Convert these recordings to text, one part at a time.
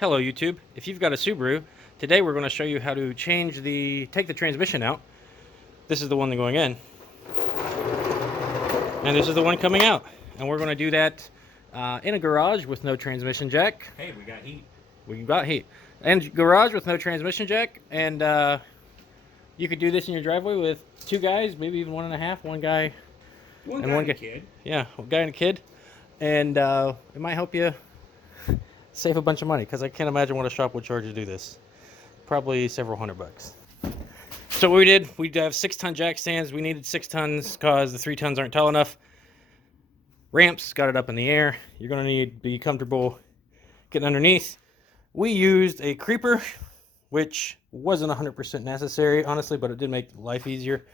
Hello YouTube. If you've got a Subaru, today we're going to show you how to take the transmission out. This is the one going in. And this is the one coming out. And we're going to do that in a garage with no transmission jack. Hey, we got heat. We got heat. And garage with no transmission jack. And you could do this in your driveway with two guys, maybe even one and a half. One guy and one kid. Yeah, a guy and a kid. And it might help you save a bunch of money, because I can't imagine what a shop would charge to do this. Probably several $100. So what we did, we have 6-ton jack stands. We needed 6 tons because the 3 tons aren't tall enough. Ramps, got it up in the air. You're going to need to be comfortable getting underneath. We used a creeper, which wasn't 100% necessary, honestly, but it did make life easier.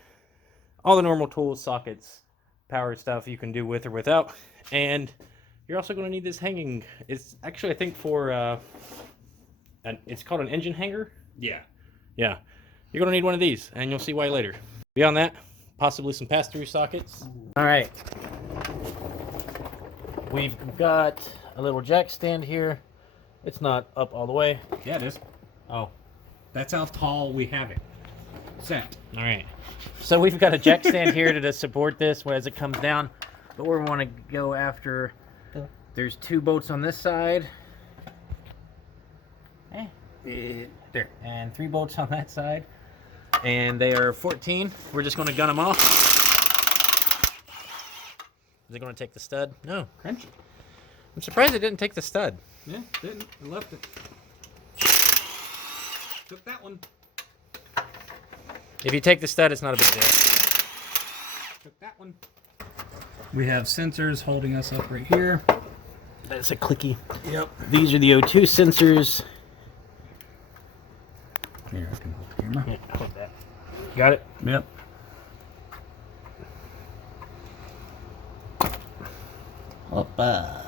All the normal tools, sockets, power stuff you can do with or without. And you're also going to need this hanging. It's actually, I think, for it's called an engine hanger. Yeah. Yeah. You're going to need one of these, and you'll see why later. Beyond that, possibly some pass-through sockets. All right. We've got a little jack stand here. It's not up all the way. Yeah, it is. Oh. That's how tall we have it set. All right. So we've got a jack stand here to support this as it comes down. But we want to go after... There's 2 bolts on this side. There. And 3 bolts on that side. And they are 14. We're just going to gun them off. Is it going to take the stud? No. Crunchy. I'm surprised it didn't take the stud. Yeah, didn't. I left it. Took that one. If you take the stud, it's not a big deal. Took that one. We have sensors holding us up right here. That's a clicky. Yep. These are the O2 sensors. Here, I can hold the camera. Yeah, hold that. Got it? Yep. Hoppa.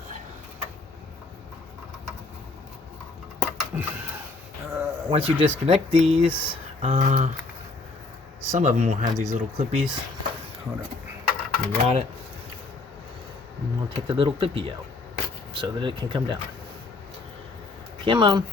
Once you disconnect these, some of them will have these little clippies. Hold up. You got it. And we'll take the little clippy out so that it can come down. Come on.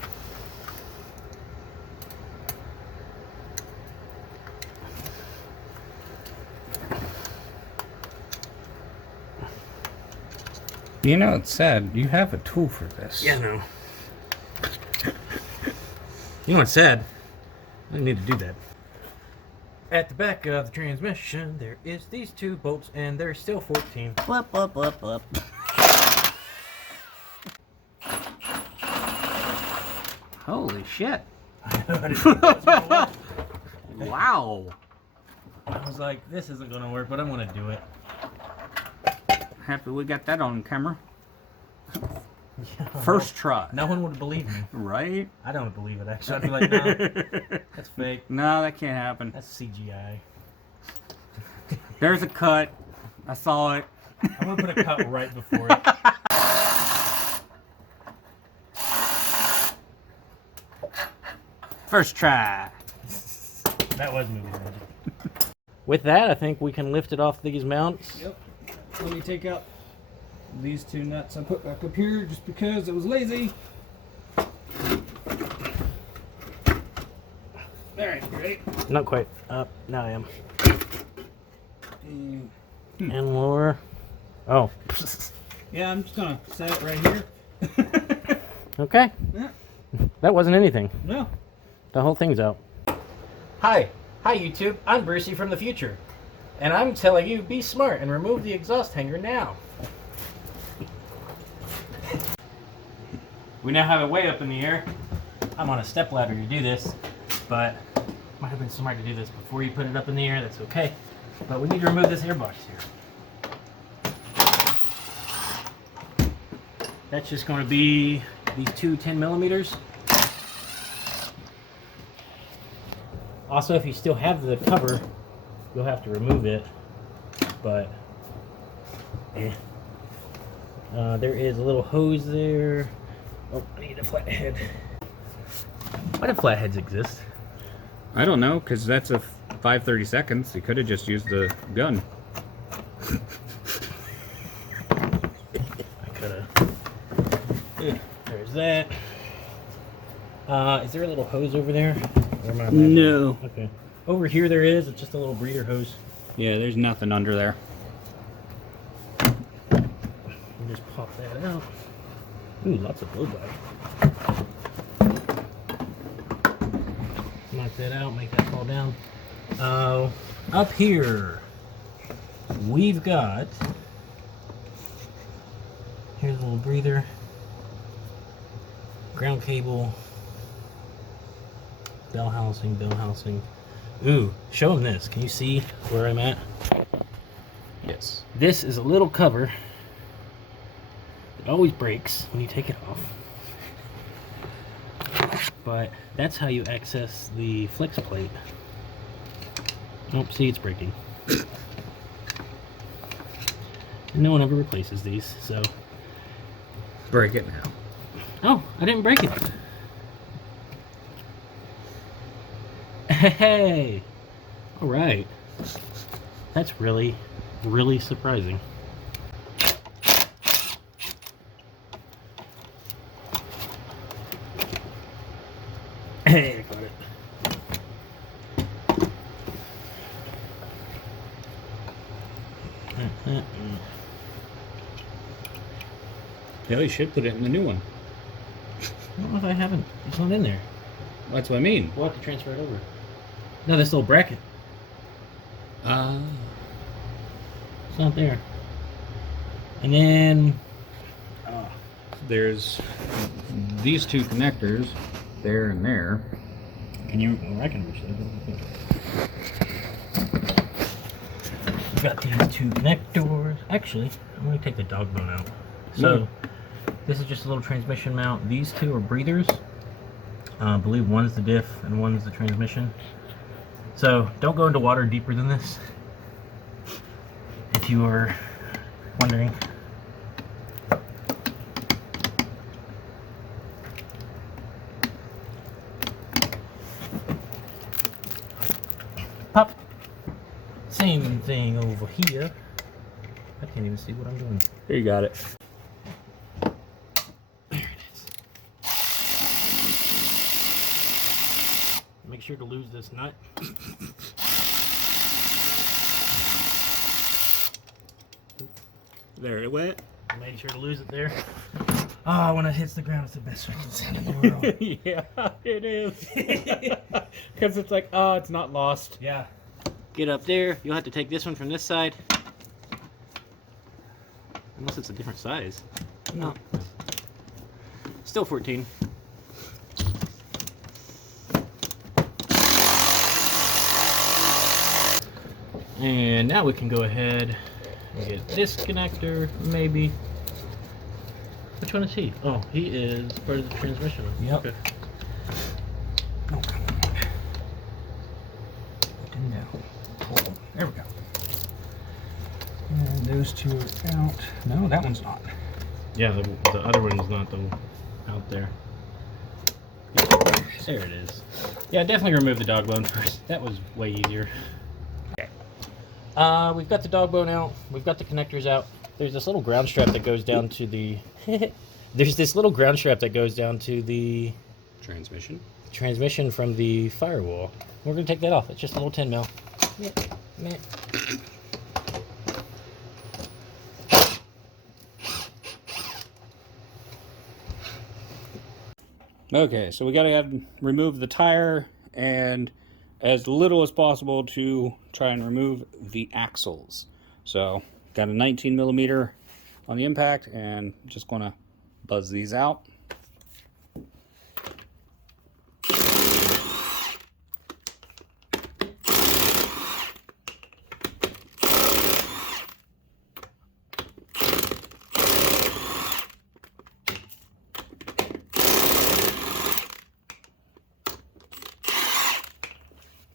You know, it's sad. You have a tool for this. Yeah, no. You know what's sad? I didn't need to do that. At the back of the transmission, there is these 2 bolts, and they're still 14. Whoop, whoop, whoop, whoop. Holy shit. Wow. I was like, this isn't going to work, but I'm going to do it. Happy we got that on camera. Yeah, First try. No one would believe me. Right? I don't believe it, actually. I'd be like, no, that's fake. No, that can't happen. That's CGI. There's a cut. I saw it. I'm going to put a cut right before it. First try. That was movie magic. With that, I think we can lift it off these mounts. Yep. Let me take out these 2 nuts I put back up here just because it was lazy. Alright, ready? Not quite up. Now I am. And And lower. Oh. yeah, I'm just gonna set it right here. Okay. Yeah. That wasn't anything. No. The whole thing's out. Hi YouTube. I'm Brucey from the future. And I'm telling you, be smart and remove the exhaust hanger now. We now have it way up in the air. I'm on a stepladder to do this, but might have been smart to do this before you put it up in the air. That's okay. But we need to remove this airbox here. That's just going to be these 2 10mm. Also, if you still have the cover, you'll have to remove it, but there is a little hose there. Oh, I need a flathead. Why do flatheads exist? I don't know, because that's a 5/32. You could have just used the gun. I could have. There's that. Is there a little hose over there? Or am I No. Okay. Over here there is. It's just a little breather hose. Yeah, there's nothing under there. You just pop that out. Ooh, lots of blowback. Knock that out, make that fall down. Up here, we've got, here's a little breather, ground cable, bell housing, bell housing. Ooh, show them this. Can you see where I'm at? Yes. This is a little cover. It always breaks when you take it off. But that's how you access the flex plate. Oh, see, it's breaking. And no one ever replaces these, so. Break it now. Oh, I didn't break it. Hey! Alright. That's really, really surprising. Hey, I got it. Yeah, you should put it in the new one. I don't know if I haven't. It's not in there. That's what I mean. We'll have to transfer it over. No, this little bracket. It's not there. And then... There's these two connectors, there and there. Can you... Well, I can reach that. We've got these two connectors. Actually, I'm going to take the dog bone out. So, this is just a little transmission mount. These two are breathers. I believe one's the diff and one's the transmission. So, don't go into water deeper than this. If you are wondering. Pop. Same thing over here. I can't even see what I'm doing. Here, you got it. There it is. Make sure to lose this nut. There it went. Made sure to lose it there. Oh, when it hits the ground, it's the best sound in the world. Yeah, it is. Because it's like, oh, it's not lost. Yeah. Get up there. You'll have to take this one from this side. Unless it's a different size. No. Still 14. And now we can go ahead and get this connector, maybe. Which one is he? Oh, he is part of the transmission. Yep. Okay. Oh, come on. Didn't know. Oh, there we go. And those two are out. No, that one's not. Yeah, the other one's not out there. There it is. Yeah, definitely remove the dog bone first. That was way easier. Okay. We've got the dog bone out. We've got the connectors out. There's this little ground strap that goes down to the... There's this little ground strap that goes down to the... Transmission from the firewall. We're going to take that off. It's just a little 10 mil. Meh. Okay, so we gotta remove the tire and as little as possible to try and remove the axles. So got a 19 millimeter on the impact and just gonna buzz these out.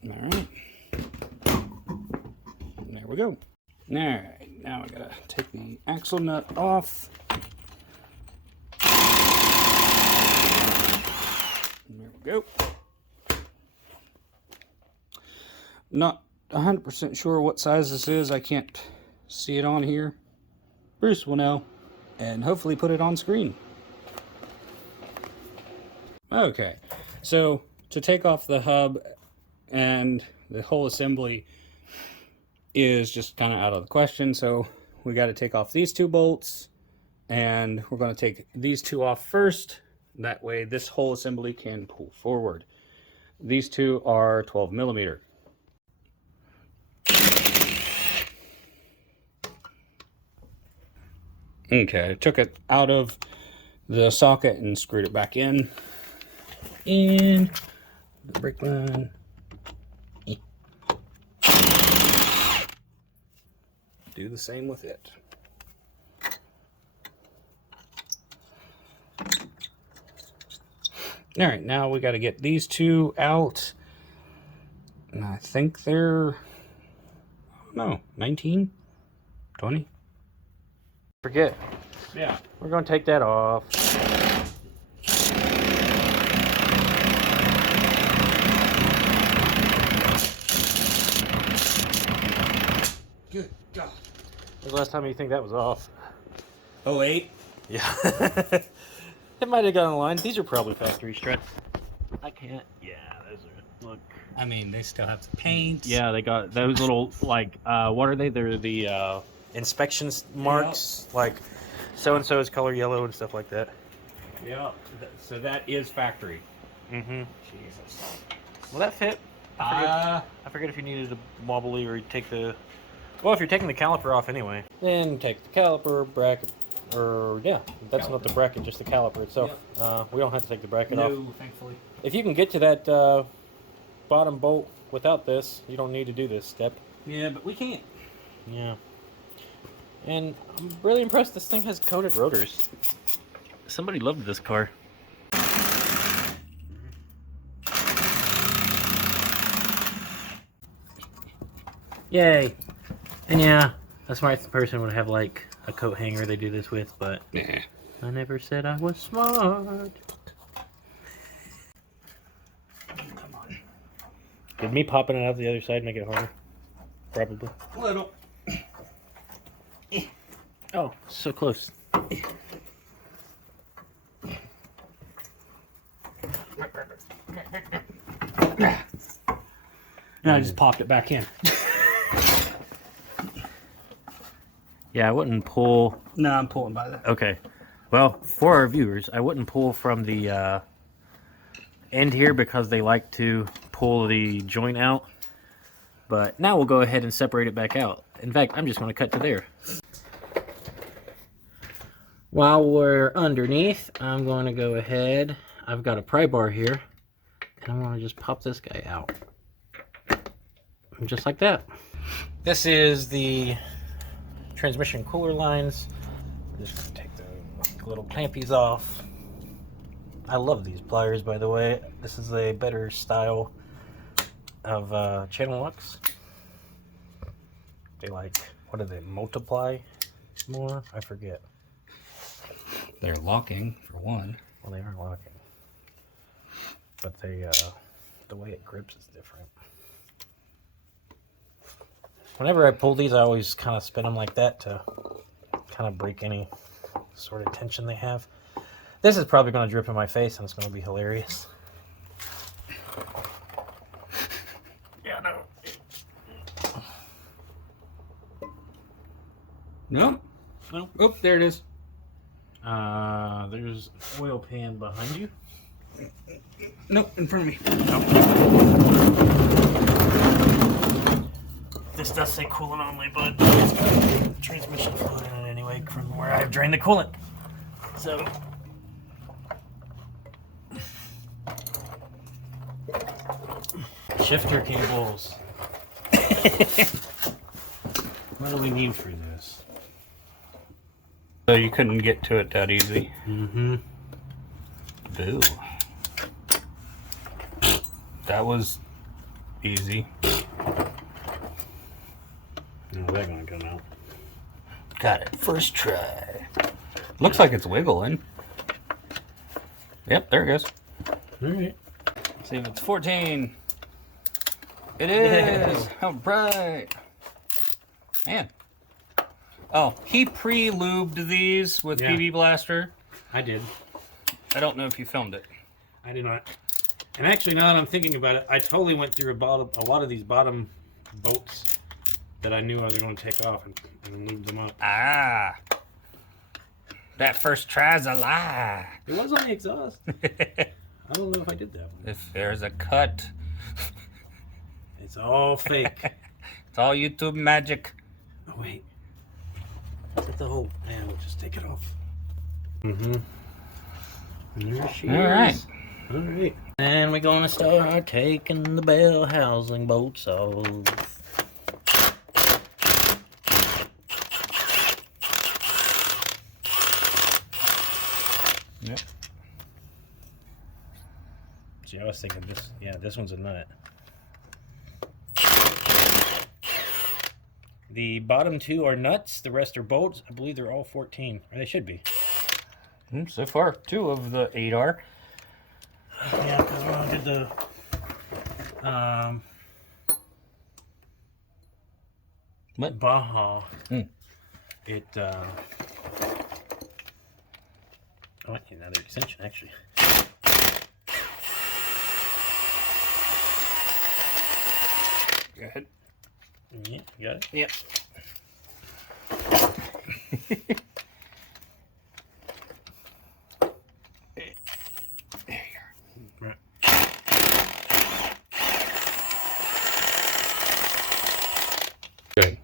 Alright, there we go. Alright, now I gotta take the axle nut off. There we go. Not 100% sure what size this is. I can't see it on here. Bruce will know and hopefully put it on screen. Okay, So to take off the hub and the whole assembly is just kind of out of the question. So we got to take off these 2 bolts, and we're going to take these 2 off first. That way this whole assembly can pull forward. These 2 are 12 millimeter. Okay, I took it out of the socket and screwed it back in. And the brake line. Do the same with it. All right, now we got to get these 2 out. And I think they're, no, 19, 20. Forget. Yeah. We're going to take that off. Good God. When's the last time you think that was off? 08. Yeah. It might have gone on line. These are probably factory struts. I can't. Yeah, those are. Look. I mean, they still have the paint. Yeah, they got those little, like, what are they? They're the inspections marks. Yep. Like, so-and-so is color yellow and stuff like that. Yeah. So that is factory. Mm-hmm. Jesus. Will that fit? I forget if you needed a wobbly or you take the... Well, if you're taking the caliper off anyway. Then take the caliper, bracket, or yeah, that's not the bracket, just the caliper itself. Yep. We don't have to take the bracket off. No, thankfully. If you can get to that bottom bolt without this, you don't need to do this step. Yeah, but we can't. Yeah. And I'm really impressed this thing has coated rotors. Somebody loved this car. Yay. And yeah, a smart person would have like a coat hanger they do this with, but nah. I never said I was smart. Come on. Did me popping it out the other side make it harder? Probably. A little. Oh, so close. No, I just popped it back in. Yeah, I wouldn't pull. No, I'm pulling by that. Okay. Well, for our viewers, I wouldn't pull from the end here because they like to pull the joint out. But now we'll go ahead and separate it back out. In fact, I'm just going to cut to there. While we're underneath, I'm going to go ahead. I've got a pry bar here. And I'm going to just pop this guy out. Just like that. This is the transmission cooler lines. I'm just going to take the little clampies off. I love these pliers, by the way. This is a better style of channel locks. They like, what do they, multiply more? I forget. They're locking, for one. Well, they are locking. But they, the way it grips is different. Whenever I pull these, I always kind of spin them like that to kind of break any sort of tension they have. This is probably going to drip in my face, and it's going to be hilarious. Yeah, no. No? No. Oh, there it is. There's an oil pan behind you. Nope, in front of me. Nope. This does say coolant only, but it's got transmission fluid in it anyway from where I've drained the coolant. So shifter cables. What do we need for this? So you couldn't get to it that easy. Mm-hmm. Boo. That was easy. How's that gonna come out? Got it. First try. Looks like it's wiggling. Yep, there it goes. Alright. See if it's 14. It is! All right. Man. Oh, he pre-lubed these with BB Blaster. I did. I don't know if you filmed it. I did not. And actually, now that I'm thinking about it, I totally went through a lot of these bottom bolts that I knew I was going to take off and lube them up. Ah. That first try's a lie. It was on the exhaust. I don't know if I did that one. If there's a cut, It's all fake. it's all YouTube magic. Oh, wait. Is that the whole... Yeah, we'll just take it off. Mm-hmm. There she All is. right. All right. And we're going to start taking the bell housing bolts off. Yep. See, I was thinking this... Yeah, this one's a nut. The bottom two are nuts. The rest are bolts. I believe they're all 14. Or they should be. So far, 2 of the 8 are. Yeah, because when I did the... What? Baja. Mm. It... Oh, I need another extension, actually. Go ahead. Yeah, you got it? Yep. There you Right. Good.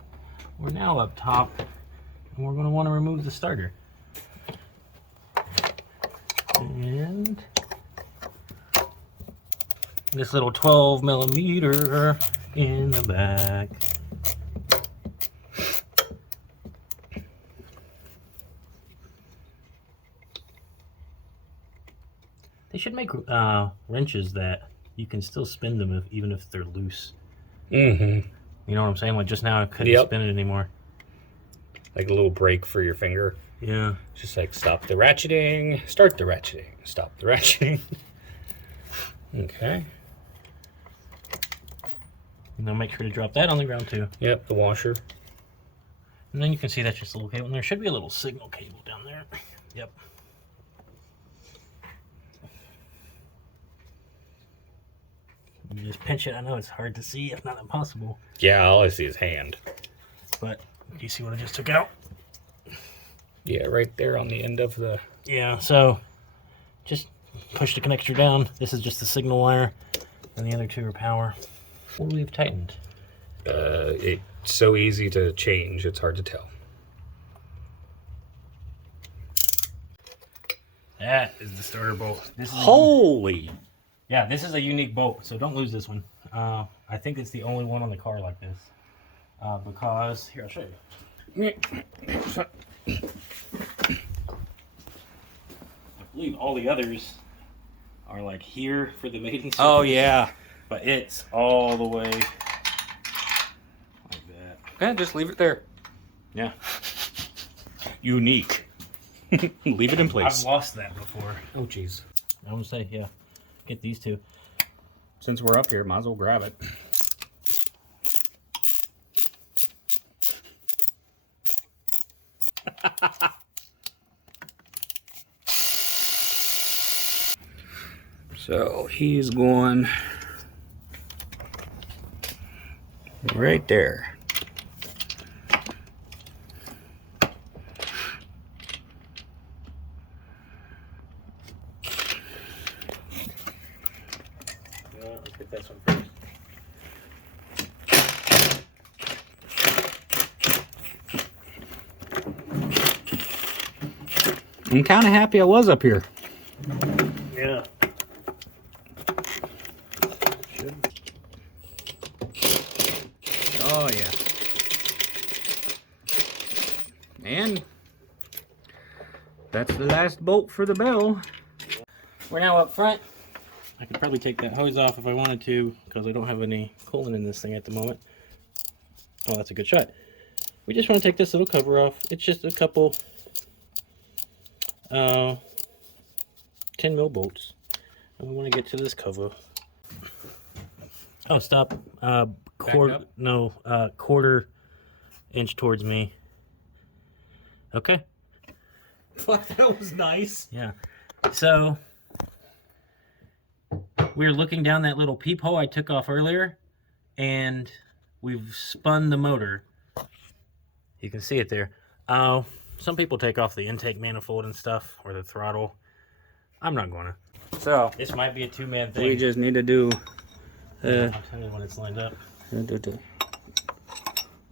We're now up top, and we're going to want to remove the starter. And this little 12 millimeter in the back. They should make wrenches that you can still spin them even if they're loose. Mm-hmm. You know what I'm saying? Like just now I couldn't spin it anymore. Like a little break for your finger. Yeah. Just like stop the ratcheting, start the ratcheting, stop the ratcheting. Okay. And then make sure to drop that on the ground too. Yep, the washer. And then you can see that's just a little cable. And there should be a little signal cable down there. Yep. You just pinch it. I know it's hard to see, if not impossible. Yeah, all I see is hand. But do you see what I just took out? Yeah, right there on the end of the... Yeah, so just push the connector down. This is just the signal wire, and the other two are power. What do we have tightened? It's so easy to change, it's hard to tell. That is the starter bolt. This is Holy! Yeah, this is a unique bolt, so don't lose this one. I think it's the only one on the car like this. Because, here, I'll show you. I believe all the others are like here for the mating surface. Oh, yeah. But it's all the way like that. Yeah, just leave it there. Yeah. Unique. Leave it in place. I've lost that before. Oh, jeez. I'm gonna say, yeah. Get these two. Since we're up here, might as well grab it. So he's going right there. Let's get this one first. I'm kind of happy I was up here. Yeah. Oh, yeah. And that's the last bolt for the bell. We're now up front. I could probably take that hose off if I wanted to, because I don't have any coolant in this thing at the moment. Oh, that's a good shot. We just want to take this little cover off. It's just a couple 10 mil bolts. And we want to get to this cover. Oh, stop. Quarter inch towards me. Okay. Fuck, that was nice. Yeah. So we're looking down that little peephole I took off earlier, and we've spun the motor. You can see it there. Some people take off the intake manifold and stuff, or the throttle. I'm not gonna. So This might be a two-man thing. we just need to do. I'll tell you when it's lined up.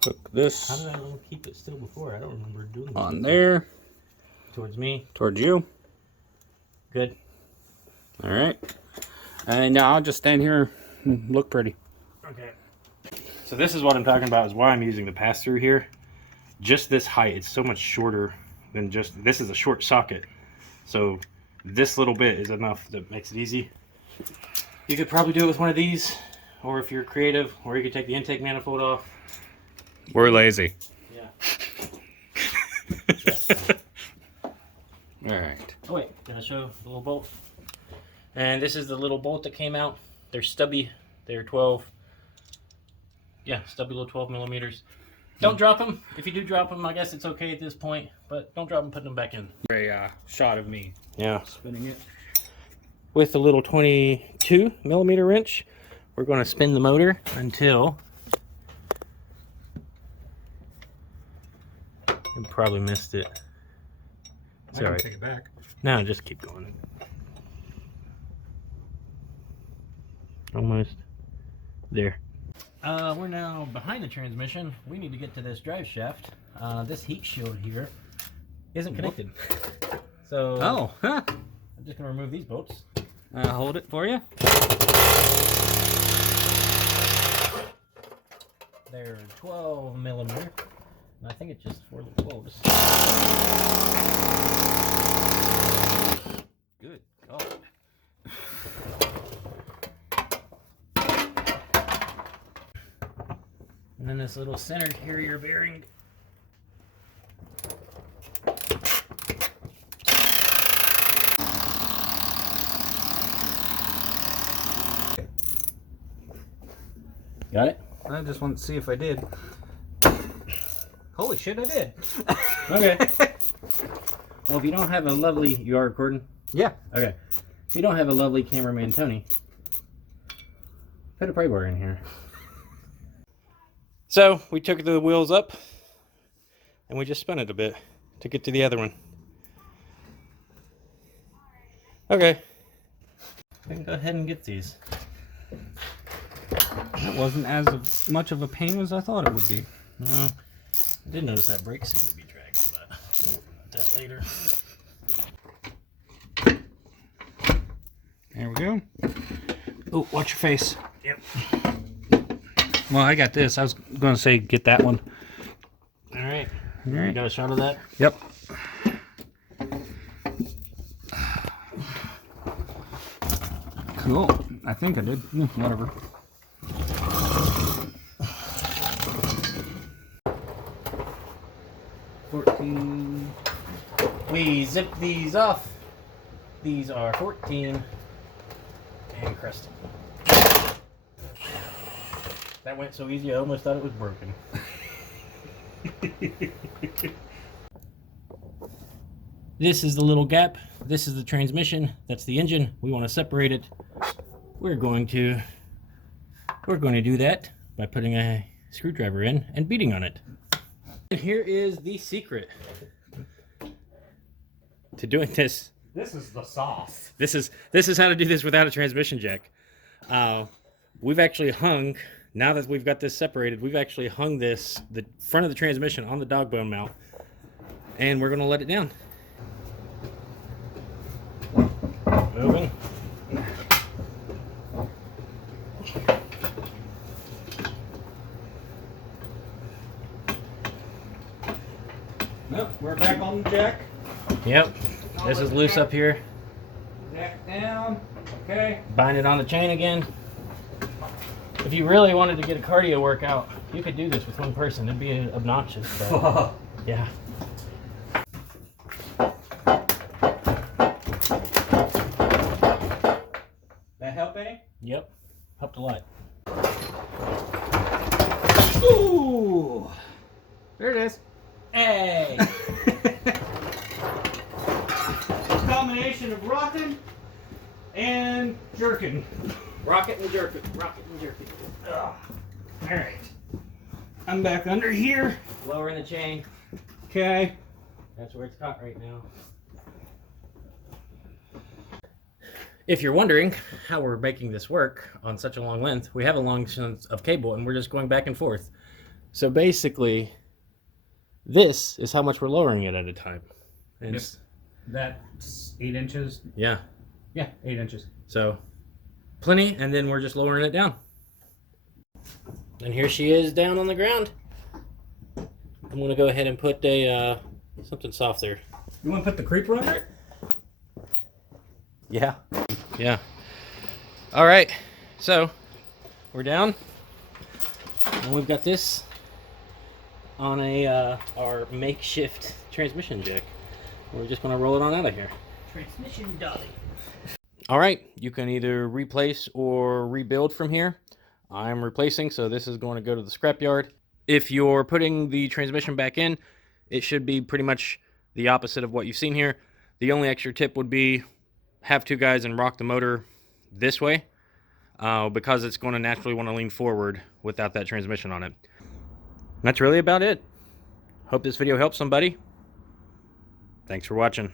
Hook this. How did I keep it still before? I don't remember doing this. On there. Towards me. Towards you. Good. All right. And now I'll just stand here and look pretty. Okay. So this is what I'm talking about, is why I'm using the pass-through here. Just this height, it's so much shorter than just, this is a short socket. So this little bit is enough that makes it easy. You could probably do it with one of these, or if you're creative, or you could take the intake manifold off. We're lazy. Yeah. All right. Oh wait, did I show the little bolt? And this is the little bolt that came out. They're stubby. They're 12. Yeah, stubby little 12 millimeters. Don't drop them. If you do drop them, I guess it's okay at this point. But don't drop them, put them back in. A shot of me. Yeah. Spinning it. With the little 22 millimeter wrench, we're going to spin the motor until... You probably missed it. It's all right. Take it back. No, just keep going. Almost there. We're now behind the transmission. We need to get to this drive shaft. This heat shield here isn't connected. So I'm just going to remove these bolts. I'll hold it for you. They're 12 millimeter. And I think it's just for the close. Good God. And then this little center carrier bearing. Got it? I just want to see if I did. Holy shit, I did. Okay. Well, if you don't have a lovely... You are recording? Yeah. Okay. If you don't have a lovely cameraman, Tony, put a pray bar in here. So, we took the wheels up, and we just spun it a bit to get to the other one. Okay. We can go ahead and get these. That wasn't as much of a pain as I thought it would be. I did notice that brake seemed to be dragging, but we'll put that later. There we go. Oh, watch your face. Yep. Well, I got this. I was going to say get that one. All right. All right. You got a shot of that? Yep. Cool. I think I did. Whatever. We zip these off. These are 14 and crusted. That went so easy I almost thought it was broken. This is the little gap. This is the transmission. That's the engine. We want to separate it. We're going to do that by putting a screwdriver in and beating on it. And here is the secret to doing this. This is the sauce. This is how to do this without a transmission jack. We've actually hung, now that we've got this separated, we've actually hung the front of the transmission on the dog bone mount, and we're going to let it down. Moving. Nope, we're back on the jack. Yep. This is loose up here. Jack down. Okay. Bind it on the chain again. If you really wanted to get a cardio workout, you could do this with one person. It'd be obnoxious, but yeah. That help any? Yep. Helped a lot. Ooh! There it is. Hey! Combination of rocking And jerking. Rocket and jerking. Rocket and jerking. All right. I'm back under here. Lowering the chain. Okay. That's where it's caught right now. If you're wondering how we're making this work on such a long length, we have a long length of cable and we're just going back and forth. So basically, this is how much we're lowering it at a time. And Yep. That's 8 inches. yeah. Yeah, 8 inches. So plenty, and then we're just lowering it down. And here she is down on the ground. I'm gonna go ahead and put a something soft there. You want to put the creeper on there? Yeah. Yeah. All right. So we're down, and we've got this on our makeshift transmission jack. We're just gonna roll it on out of here. Transmission dolly. All right. You can either replace or rebuild from here. I'm replacing, so this is going to go to the scrapyard. If you're putting the transmission back in, it should be pretty much the opposite of what you've seen here. The only extra tip would be have 2 guys and rock the motor this way, because it's going to naturally want to lean forward without that transmission on it. That's really about it. Hope this video helps somebody. Thanks for watching.